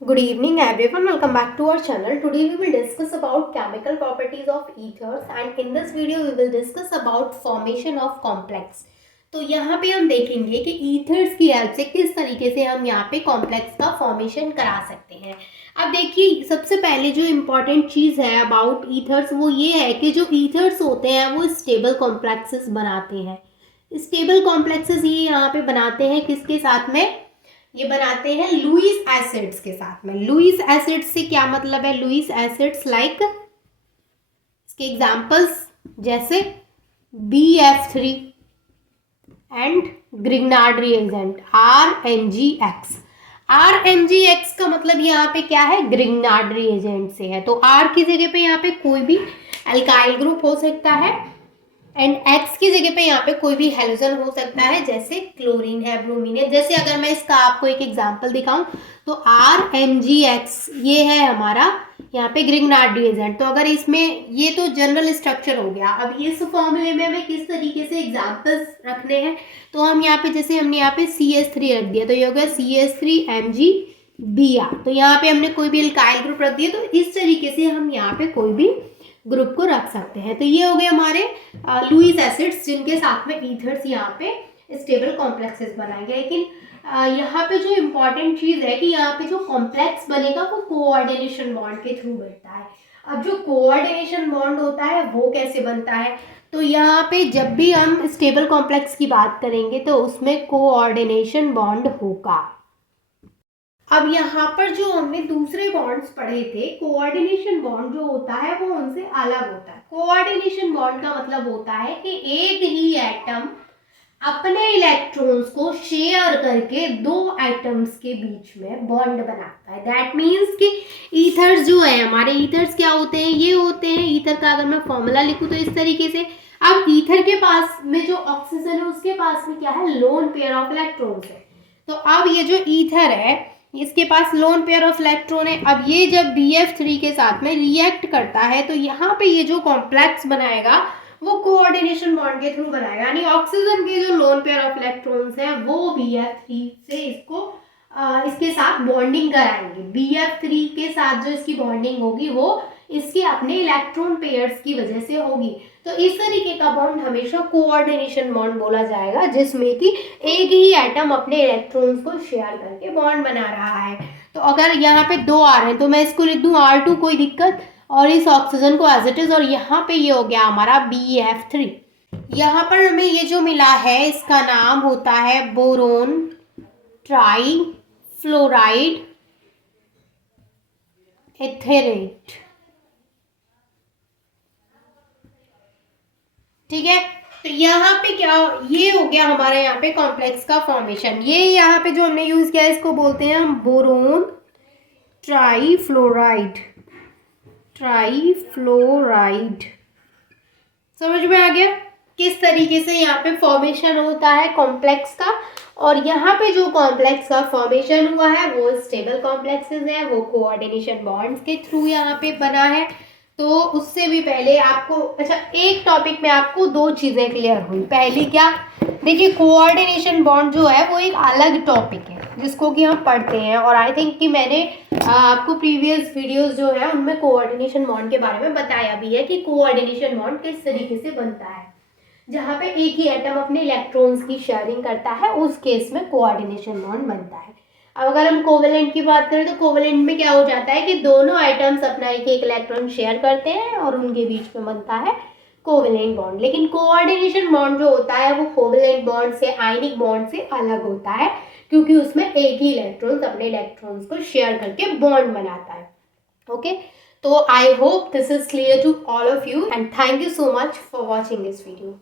Good evening everyone, welcome back to our channel. Today we will discuss about chemical properties of ethers and in this video we will discuss about formation of complex. तो यहाँ पे हम देखेंगे कि ethers की help से किस तरीके से हम यहाँ पे कॉम्प्लेक्स का फॉर्मेशन करा सकते हैं। अब देखिए सबसे पहले जो इम्पोर्टेंट चीज़ है अबाउट ईथर्स वो ये है कि जो ईथर्स होते हैं वो स्टेबल कॉम्प्लेक्सेस बनाते हैं। स्टेबल कॉम्प्लेक्सेस ये यहाँ पे बनाते हैं किसके साथ में, ये बनाते हैं लुईस एसिड्स के साथ में। लुईस एसिड्स से क्या मतलब है, लुईस एसिड्स लाइक इसके एग्जांपल्स जैसे BF3 and Grignard reagent RMgX। RMgX का मतलब यहाँ पे क्या है, ग्रिग्नार्ड रिएजेंट से है। तो R की जगह पे यहाँ पे कोई भी अल्काइल ग्रुप हो सकता है एंड X की जगह पे यहाँ पे कोई भी हेलोजन हो सकता है, जैसे क्लोरीन है, ब्रोमीन है। जैसे अगर मैं इसका आपको एक एग्जांपल दिखाऊं तो RMgX ये है हमारा यहाँ पे ग्रिग्नार्ड रिएजेंट। तो अगर इसमें ये तो जनरल स्ट्रक्चर हो गया। अब इस फॉर्मूले में हमें किस तरीके से एग्जांपल्स रखने हैं, तो हम यहाँ पे जैसे हमने यहाँ पे CH3 रख दिया तो ये हो गया CH3MgBr। तो यहाँ पे हमने कोई भी अल्काइल ग्रुप रख दिया, तो इस तरीके से हम यहाँ पे कोई भी ग्रुप को रख सकते हैं। तो ये हो गए हमारे लुईस एसिड्स जिनके साथ में ईथर्स यहाँ पे स्टेबल कॉम्प्लेक्सेस बनाएंगे। लेकिन यहाँ पे जो इम्पोर्टेंट चीज़ है कि यहाँ पे जो कॉम्प्लेक्स बनेगा वो कोऑर्डिनेशन बॉन्ड के थ्रू बनता है। अब जो कोऑर्डिनेशन बॉन्ड होता है वो कैसे बनता है, तो यहाँ पे जब भी हम स्टेबल कॉम्प्लेक्स की बात करेंगे तो उसमें कोऑर्डिनेशन बॉन्ड होगा। अब यहाँ पर जो हमने दूसरे बॉन्ड्स पढ़े थे, कोऑर्डिनेशन बॉन्ड जो होता है वो उनसे अलग होता है। कोऑर्डिनेशन बॉन्ड का मतलब होता है कि एक ही एटम अपने इलेक्ट्रॉन्स को शेयर करके दो एटम्स के बीच में बॉन्ड बनाता है। दैट मीन्स कि ईथर्स जो है हमारे, ईथर्स क्या होते हैं, ये होते हैं ईथर का अगर मैं फॉर्मूला लिखूं तो इस तरीके से। अब ईथर के पास में जो ऑक्सीजन है उसके पास में क्या है, लोन पेयर ऑफ इलेक्ट्रॉन्स है। तो अब ये जो ईथर है इसके पास लोन पेयर ऑफ इलेक्ट्रॉन है। अब ये जब BF3 के साथ में रिएक्ट करता है तो यहाँ पे ये जो कॉम्प्लेक्स बनाएगा वो कोऑर्डिनेशन बॉन्ड के थ्रू बनाएगा, यानी ऑक्सीजन के जो लोन पेयर ऑफ इलेक्ट्रॉन्स हैं वो BF3 से इसके साथ बॉन्डिंग कराएंगे। BF3 के साथ जो इसकी बॉन्डिंग होगी वो इसके अपने इलेक्ट्रॉन पेयर्स की वजह से होगी। तो इस तरीके का बॉन्ड हमेशा कोऑर्डिनेशन बॉन्ड बोला जाएगा, जिसमें कि एक ही एटम अपने इलेक्ट्रॉन्स को शेयर करके बॉन्ड बना रहा है। तो अगर यहाँ पे दो R हैं तो मैं इसको लिख दूँ R2, कोई दिक्कत, और इस ऑक्सीजन को एज इट इज, और यहाँ पे ये हो गया हमारा BF3। यहाँ पर हमें ये जो मिला है इसका नाम होता है बोरोन ट्राई फ्लोराइड एथेरेट। ठीक है, तो यहाँ पे क्या, ये हो गया हमारा यहाँ पे कॉम्प्लेक्स का फॉर्मेशन। ये यहाँ पे जो हमने यूज किया है इसको बोलते हैं हम बोरोन ट्राईफ्लोराइड। ट्राईफ्लोराइड समझ में आ गया किस तरीके से यहाँ पे फॉर्मेशन होता है कॉम्प्लेक्स का। और यहाँ पे जो कॉम्प्लेक्स का फॉर्मेशन हुआ है वो स्टेबल कॉम्प्लेक्सेस है, वो कोऑर्डिनेशन बॉन्ड्स के थ्रू यहाँ पे बना है। तो उससे भी पहले आपको, अच्छा एक टॉपिक में आपको दो चीज़ें क्लियर हुई। पहली क्या, देखिए कोऑर्डिनेशन बॉन्ड जो है वो एक अलग टॉपिक है जिसको कि हम पढ़ते हैं, और आई थिंक कि मैंने आपको प्रीवियस वीडियोस जो है उनमें कोऑर्डिनेशन बॉन्ड के बारे में बताया भी है कि कोऑर्डिनेशन बॉन्ड किस तरीके से बनता है। जहाँ पे एक ही एटम अपने इलेक्ट्रॉन्स की शेयरिंग करता है उस केस में कोऑर्डिनेशन बॉन्ड बनता है। अब अगर हम कोवेलेंट की बात करें तो कोवेलेंट में क्या हो जाता है कि दोनों एटम्स अपना एक एक इलेक्ट्रॉन शेयर करते हैं और उनके बीच में बनता है कोवेलेंट बॉन्ड। लेकिन कोऑर्डिनेशन बॉन्ड जो होता है वो कोवेलेंट बॉन्ड से, आयनिक बॉन्ड से अलग होता है, क्योंकि उसमें एक ही इलेक्ट्रॉन्स अपने इलेक्ट्रॉन्स को शेयर करके बॉन्ड बनाता है। ओके, तो I hope this is clear to all of you and thank you so much for watching this video.